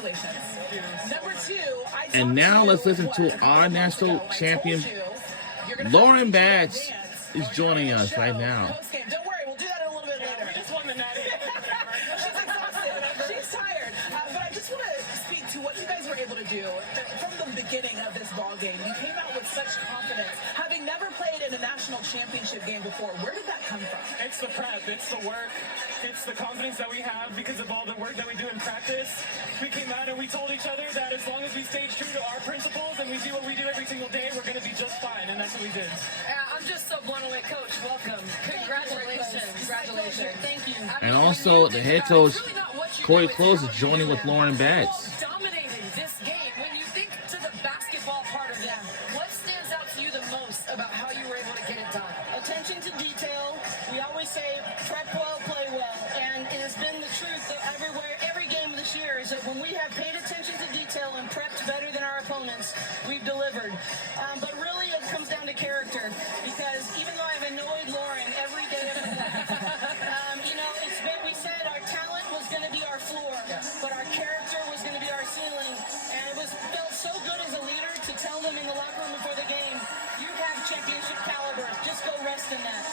Congratulations. Number 2, And now let's listen to our national champion, Lauren Batts, is joining us right now. Don't worry, we'll do that a little bit later. We just won the natty. She's exhausted. She's tired. But I just want to speak to what you guys were able to do from the beginning of this ball game. You came out with such confidence, having never played in a national championship game before. Where did that come from? It's the prep. It's the work. It's the confidence that we have because of all the work that we do in practice. We came out and we told each other that as long as we stayed true to our principles and we do what we do every single day, we're going to be just fine, and that's what we did. I'm just so blown away, Coach. Welcome. Congratulations. Congratulations. Thank you. And also, the head coach, Corey Close, is joining with Lauren Batts. Dominated this game. When you think to the basketball part of it, what stands out to you the most about how you were able to get it done? Attention to detail. We always say prep well, play well. And it has been the truth that every game this year is that when we have paid attention to detail and prepped better than our opponents, we've delivered. But really it comes down to character, because even though I've annoyed Lauren every day of the we said our talent was going to be our floor, but our character was going to be our ceiling. And it felt so good as a leader to tell them in the locker room before the game, you have championship caliber. Just go rest in that.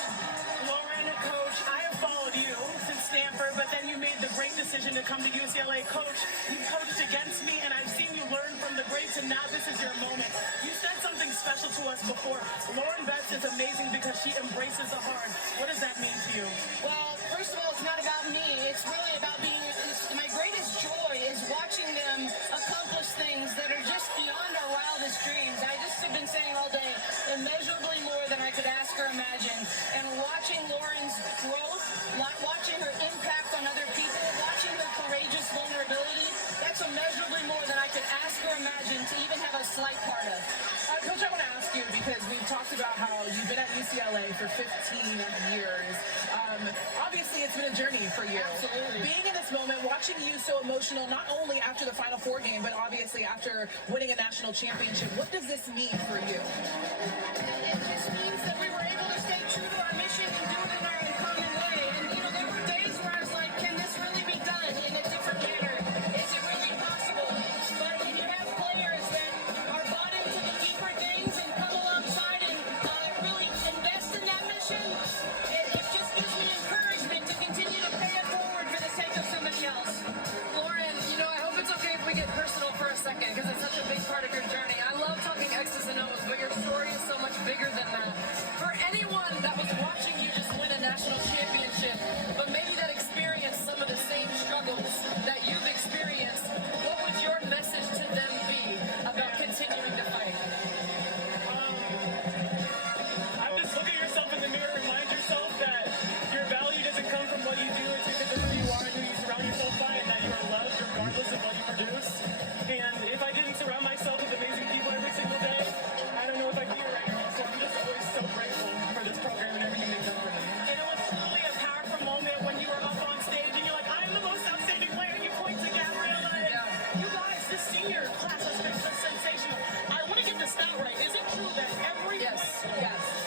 Lauren, Coach, I have followed you since Stanford, but then you made the great decision to come to UCLA. Coach, you coached against me, and I've seen you learn from the greats, and now this is your moment. You said something special to us before. Lauren Batts is amazing because she embraces the hard. What does that mean to you? Well, first of all, it's not about me. It's really about my greatest joy is watching them accomplish things that are just beyond our wildest dreams. I just have been saying all day, immeasurably more than I could ask or imagine. And watching Lauren's growth, watching her impact on other people, watching her courageous vulnerability, that's immeasurably more than I could ask or imagine to even have a slight part of. Coach, I want to ask you, because we've talked about how you've been at UCLA for 15 years. Obviously, it's been a journey for you. Absolutely. Being in this moment, watching you so emotional, not only after the Final Four game, but obviously after winning a national championship, what does this mean for you? It just means that we were able to stay true to our mission and do it in our common way. And, there were days where I was like, can this really be done in a different manner? Is it really possible? But when you have players that are bought into the deeper things and come alongside and really invest in that mission, it just gives me encouragement to continue to pay it forward for the sake of somebody else. Lauren, I hope it's okay if we get personal for a second, because it's such a big part of your journey. I love talking X's and O's, but your story is so much bigger than that. For anyone that was watching you just win a national championship, but maybe that experienced some of the same struggles that you've experienced, what would your message to them be about continuing to fight? I would just look at yourself in the mirror, remind yourself that your value doesn't come from what you do, it's because of who you are and who you surround yourself by, and that you are loved regardless of what you produce. And if I didn't surround myself with amazing people every single day, I don't know if I'd be here right now. So I'm just always so grateful for this program and everything they've done for me. And it was truly a powerful moment when you were up on stage and you're like, I'm the most outstanding player, and you point to Gabriella. You guys, this senior class has been so sensational. I want to get this stat right. Is it true that every Yes,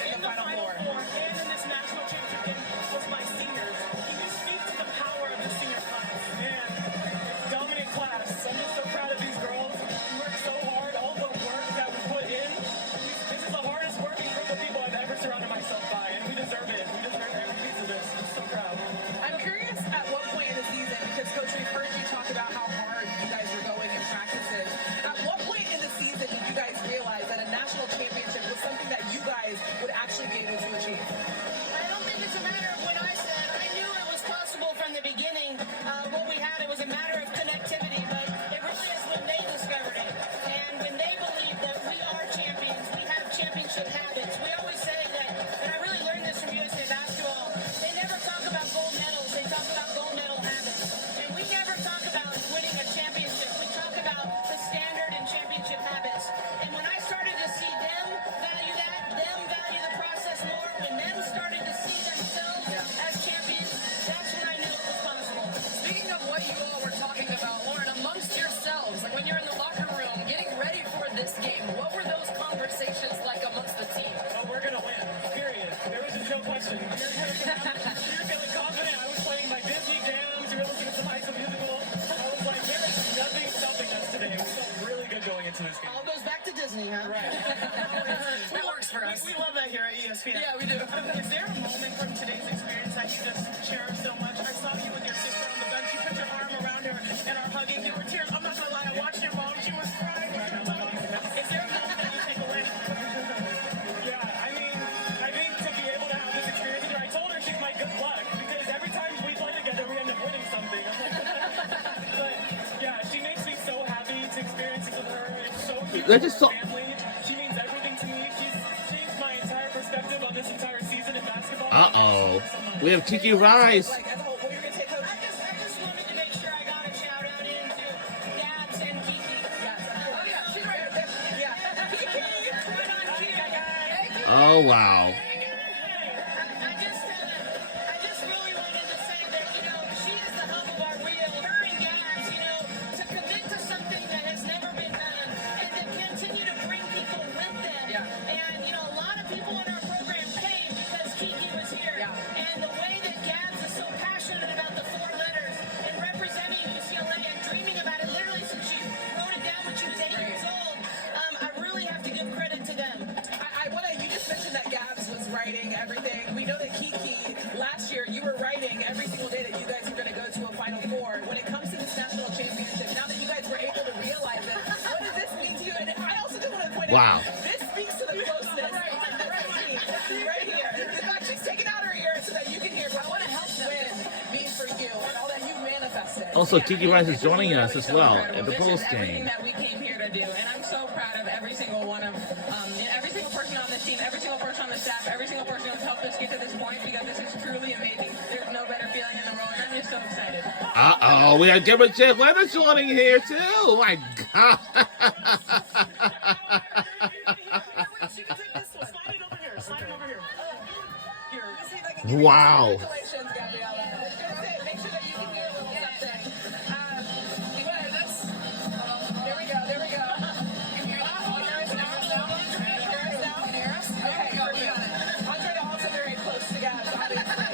in the Final Four and in this national championship game was by seniors? Can you speak to the power of the senior class? Man, dominant class. I'm just so proud of these girls. We work so hard, all the work that we put in. This is the hardest working group of people I've ever surrounded myself by, and we deserve it. We deserve every piece of this. I'm so proud. I'm curious at what point in the season, because Coach, we've heard you talk about how hard you guys were going in practices. At what point in the season did you guys realize that a national championship was something that you guys would actually be able to achieve? I don't think it's a matter of when I said. I knew it was possible from the beginning. What we had, it was a matter of connectivity, but it really is when they discovered it. And when they believe that we are champions, we have championship habits. We always say that, and I really learned this from USA Basketball, they never talk about gold medals, they talk about gold medal habits. And we never talk about winning a championship. We talk about the standard and championship habits. And when I started to see them value that, them value the process more, when them started to see themselves as champions, that's when I knew it was possible. Speaking of what you all were talking about, Lauren, amongst yourselves, like when you're in the locker room getting ready for this game, what were those conversations like amongst the team? Oh, we're going to win, period. There was just no question. You're feeling confident. I was playing my Disney jams. You were listening to some High School Musical. I was like, there is nothing stopping course. We love that here at ESPN. Yeah, we do. Is there a moment from today's experience that you just cherish so much? I saw you with your sister on the bench. You put your arm around her and are hugging. There were tears. I'm not gonna lie. I watched your mom. She was crying. Is there a moment that you take away? Yeah, I mean, I think to be able to have this experience with her, I told her she's my good luck because every time we play together, we end up winning something. But yeah, she makes me so happy to experience it with her. It's so huge. They're just so. Family. She means everything to me. She's changed my entire perspective on this entire season in basketball. Uh-oh. We have Kiki Rise. Like, as a whole, what were you gonna say, Coach? I just wanted to make sure I got a shout out into Gabs and Kiki. Yes. Oh, yeah, she's right there. Yeah. Kiki, right on cue. Oh, wow. I just really wanted to say that, she is the hub of our wheel. Her and Gabs, to commit to something that has never been done and to continue to bring people with them. Yeah. And, a lot of people in our program came because Kiki was here. Yeah. And the way that Gabs is so passionate about the 4 letters and representing UCLA and dreaming about it literally since she wrote it down when she was 8 years old, I really have to give credit to them. I want to, you just mentioned that Gabs was writing everything. We know that Kiki, last year, you were writing every single day that you guys were going to go to a Final Four. When it comes to this national championship, now that you guys were able to realize it, what does this mean to you? And I also just want to point Wow. out, this speaks to the closeness of this team right here. In fact, she's taking out her ear so that you can hear what a help win means for you and all that you manifested. Also, Kiki Rise is joining us as well at the This is post everything game. that we came here to do, and I'm so proud of every single one of every single person on this team, every single person on the staff, every single person who's helped us get to this point because this is truly amazing. There's no better feeling in the world, and I'm just so excited. Uh-oh, we got Deborah Jeff Leonard joining here, too. Oh, my God. She can take this one. Slide it over here. Slide it over here. Here. Wow. Congratulations, Gabriella. I was gonna say, make sure that you can hear something. You want this? There we go. There we go. Can you hear that? Oh, hear us now? Can you hear us now? Can you hear us? Okay, we got it. Andre also very close to Gabs, obviously.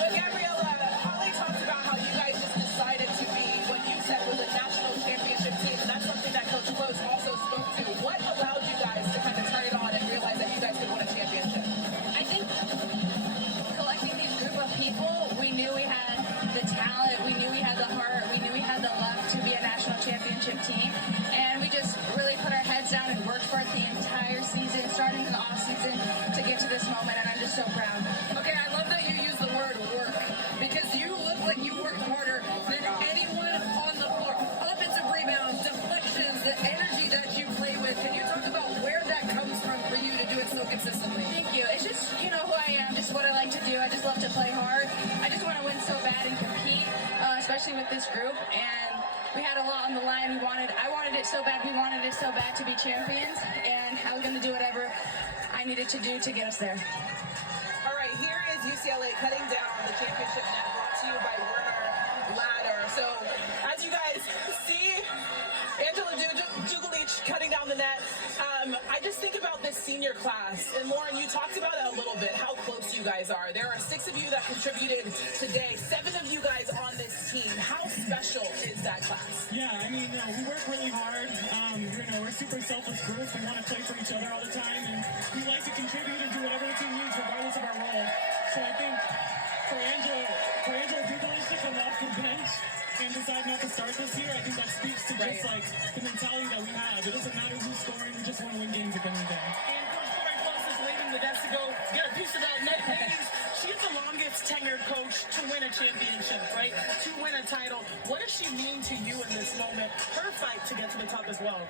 But Gabriella, Holly talked about how you guys just decided to be what you said was a national championship team, and that's something that Coach Close also spoke to. What allowed you guys to kind of turn it on and realize that you guys could win a championship? I think collecting these group of people, we knew we had the talent, we knew we had the heart, we knew we had the luck to be a national championship team, and we just really put our heads down and worked for it the entire season, starting in the off season to get to this moment, and I'm just so proud. Okay, I love that you use the word work because you look like you worked harder than anyone on the floor. Offensive rebounds, deflections, the energy that you play with. Can you talk about where that comes from for you to do it so consistently? Thank you. It's just, who I am, just what I like to do. I just love to play hard. I just want to win so bad and compete, especially with this group. And we had a lot on the line. I wanted it so bad. We wanted it so bad to be champions. And I was going to do whatever I needed to do to get us there. All right, here is UCLA cutting down the championship net brought to you by Werner Ladder. So, as you guys see, Angela Dugalich cutting down the net. I just think about this senior class, and Lauren, you talked about it a little bit, how close you guys are. There are 6 of you that contributed today, 7 of you guys on this team. How special is that class? Yeah, I mean, we work really hard. We're a super selfless group. We want to play for each other all the time, and we like to contribute and do whatever the team needs, regardless of our role. So I think for Angela Dugalich to come off the bench and decide not to start this year, I think that speaks to just like the mentality that we have. It doesn't matter who's scoring; we just want to win games at the end of the day. And Coach Corey Close is leaving the desk to go get a piece of that net. Ladies, she's the longest tenured coach to win a championship, right? To win a title. What does she mean to you in this moment? Her fight to get to the top as well.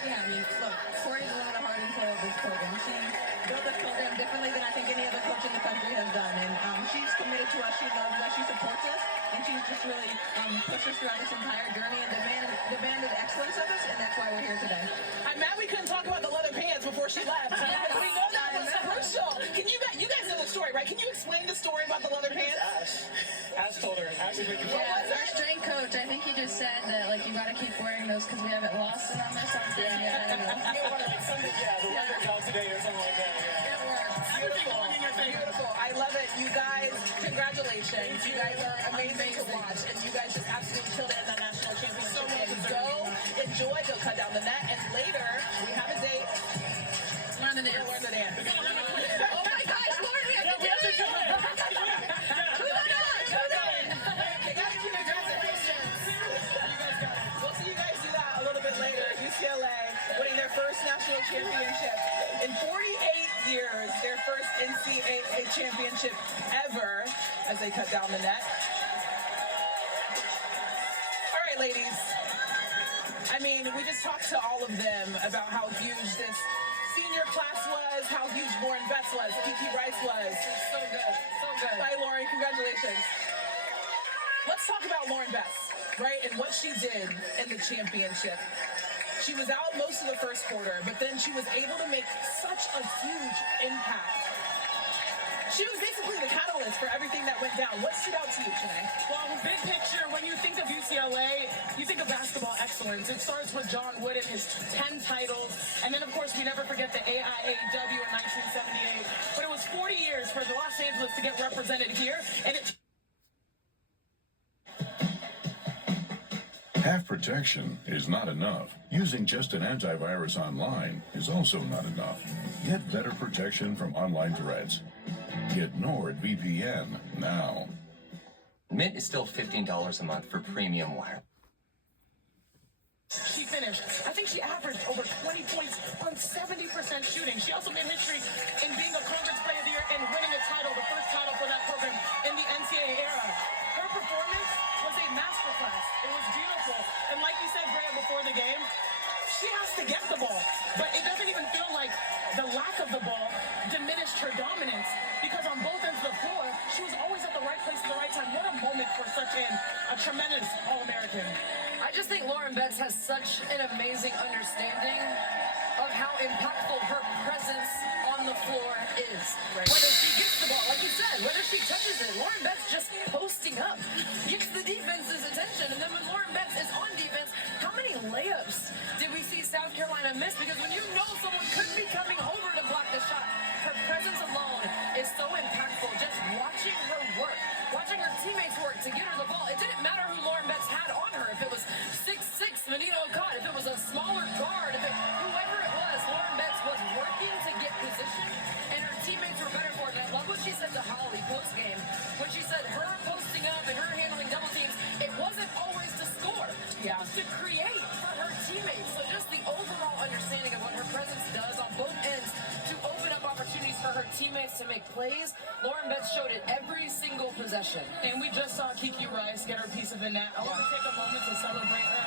Yeah, I mean, look, Corey's one of the heart and soul of this program. She built this program differently than I think any other coach in the country has done. And she's committed to us. She loves us. She supports us. And she's just really pushed us throughout this entire journey and demanded excellence of us. And that's why we're here today. I'm mad we couldn't talk about the leather pants before she left. We know that was crucial. You guys know the story, right? Can you explain the story about the leather pants? Ash told her. Ash is making fun. Yeah, our strength coach, I think he just said that, you got to keep wearing those because we haven't lost them or something. Yeah, I don't know. You want to the weather job today or something like that. Yeah. It works. Beautiful. I love it. You guys, congratulations. You guys are amazing to watch. And you guys just absolutely killed it in that national championship game. Go enjoy, go cut down the net. And later, we have a date. Learn the dance. Learn the dance. championship ever as they cut down the net. All right, ladies. I mean, we just talked to all of them about how huge this senior class was, how huge Lauren Betts was, Kiki Rice was. So good. So good. Bye, Lauren. Congratulations. Let's talk about Lauren Betts, right, and what she did in the championship. She was out most of the first quarter, but then she was able to make such a huge impact. She was basically the catalyst for everything that went down. What stood out to you, Shanae? Well, big picture, when you think of UCLA, you think of basketball excellence. It starts with John Wood and his 10 titles. And then, of course, we never forget the AIAW in 1978. But it was 40 years for Los Angeles to get represented here. And it Half protection is not enough. Using just an antivirus online is also not enough. Get better protection from online threats. Get NordVPN now. Mint is still $15 a month for premium wire. she finished. I think she averaged over 20 points on 70% shooting. She also made history in being a conference player of the year and winning a title, the first title for that program in the NCAA era. Her performance was a masterclass. It was beautiful. And like you said, Brea, before the game, she has to get the ball. But it doesn't even feel like the lack of the ball diminished her dominance, because on both ends of the floor, she was always at the right place at the right time. What a moment for such a tremendous All-American. I just think Lauren Betts has such an amazing understanding of how impactful her presence on the floor is. Right. Whether she gets the ball, like you said, whether she touches it, Lauren Betts just posting up gets the defense's attention. And then when Lauren Betts is on defense, how many layups did we see South Carolina miss? Because when you know someone could be coming over to block the shot, her presence alone is so impactful. Just watching her work, watching her teammates work to get her the ball. It didn't matter who Lauren Betts had on her. If it was 6'6", Manito Okot, if it was a smaller guard, whoever it was, Lauren Betts was working to get position, and her teammates were better for it. And I love what she said to Holly post-game, when she said her posting up and her handling double teams, it wasn't always to score. Yeah. It was to create for her teammates. So just the overall understanding of what her presence does on both ends to open up opportunities for her teammates to make plays, Lauren Betts showed it every single possession. And we just saw Kiki Rice get her piece of the net. I want to take a moment to celebrate her,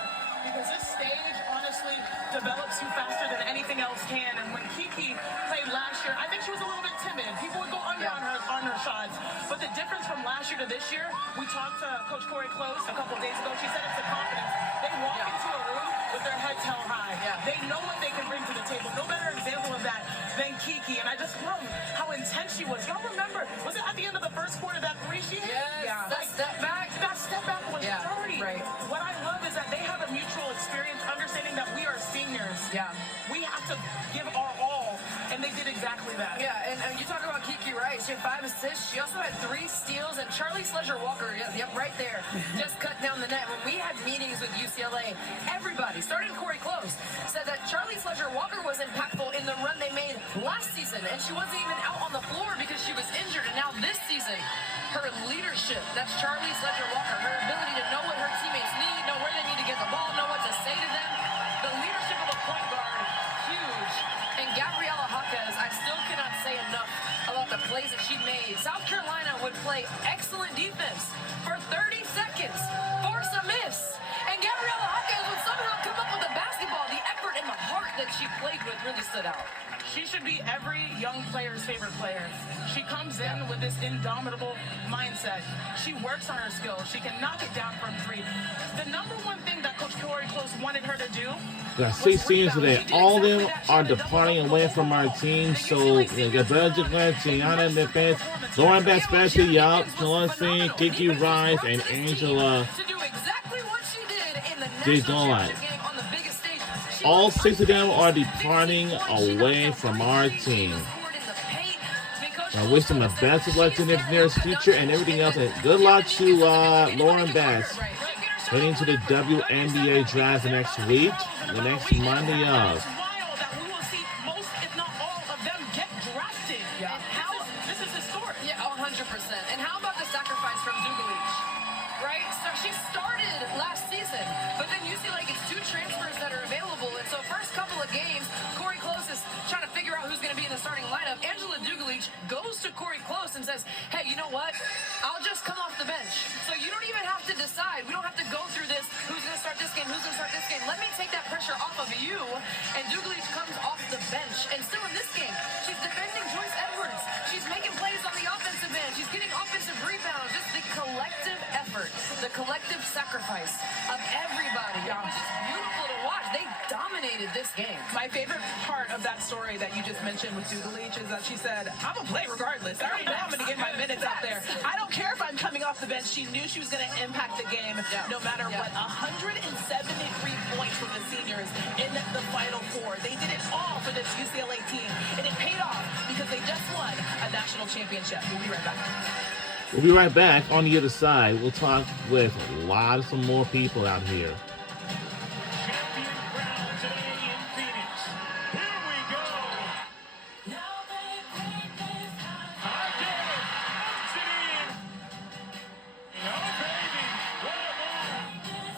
because this stage honestly develops you faster than anything else can. And when Kiki played last year, I think she was a little bit timid. People would go under on her shots. But the difference from last year to this year, we talked to Coach Corey Close a couple days ago. She said it's the confidence. They walk into a room with their heads held high. They know what they can bring to the table. No better example of that than Kiki. And I just love how intense she was. Y'all remember, was it at the end of the first quarter, that three she hit? Yes, that step back. That step back was dirty. Right. What I love is that they have a mutual experience, understanding that we are seniors. Yeah. We have to give our all, and they did exactly that. Yeah, and you talk about Kiki Rice. She had 5 assists. She also had 3 steals. And Charlie Sledger-Walker, right there, just cut down the net. When we had meetings with UCLA, everybody, starting Corey Close, said that Charlie Sledger-Walker was impactful in the run they made last season. And she wasn't even out on the floor because she was injured. And now this season, her leadership, that's Charlie Sledger-Walker, her ability to know what her teammates need, know where they need to get the ball, know what to say to them. The leadership of a point guard, huge. And Gabriela Jaquez, I still cannot say enough about the plays that she made. South Carolina would play excellent defense for 30 seconds, force a miss, and Gabriela Jaquez would somehow come up with a basketball. The effort and the heart that she played with really stood out. She should be every young player's favorite player. She comes in with this indomitable mindset. She works on her skills. She can knock it down from 3. The number one thing that Coach Corey Close wanted her to do, Got 6 teams today. All of them are departing away from our team. So, Gabrielle Jaquez, Gianna in defense, Lauren Betts, especially, y'all, Chauncey, Kiki Rice, and Angela To do exactly what she did in the J. national Dolan. championship game on the biggest stage. She All was 6 of them are amazing. departing away from our team. I I wish them the best of luck in their near future and everything else. And good luck to Lauren Betts heading to the WNBA draft next week, the next Monday of. it's wild that we will see most, if not all, of them get drafted. Yeah. This is historic. Yeah, 100%. And how about the sacrifice from Zugalich? Right? So she started last season, but then UCLA gets 2 transfers that are available. And so first couple of games, Corey Close is trying to figure out who's going to be in the starting lineup, Angela Dugalich goes to Corey Close and says, hey, you know what? I'll just come off the bench. So you don't even have to decide. We don't have to go through this. Who's going to start this game? Who's going to start this game? Let me take that pressure off of you. And Dugalich comes off the bench. And still in this game, she's defending Joyce Edwards. She's making plays on the offensive end. She's getting offensive rebounds. Just the collective effort, the collective sacrifice of everybody. It was just beautiful to watch. They dominated this game. My favorite part of that story that you just mentioned with Dugalich is that she said, I'm going to play regardless. I already know I'm going to get my minutes out there. I don't care if I'm coming off the bench. She knew she was going to impact the game no matter what. 173 points from the seniors in the Final Four. They did it all for this UCLA team, and it paid off because they just won a national championship. We'll be right back. We'll be right back. On the other side, we'll talk with some more people out here. Champion crown today in Phoenix. Here we go. Again, puts it in. Oh, baby, what a move.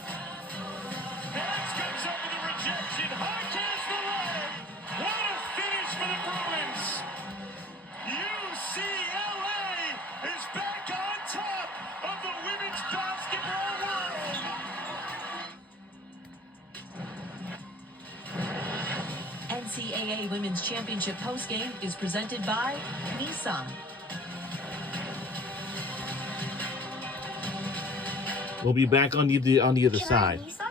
Nance comes up with a rejection. Harkins the ladder. What a finish for the Bruins. UCLA is back on top of the women's basketball world. NCAA Women's Championship postgame is presented by Nissan. We'll be back on the other side. Nissan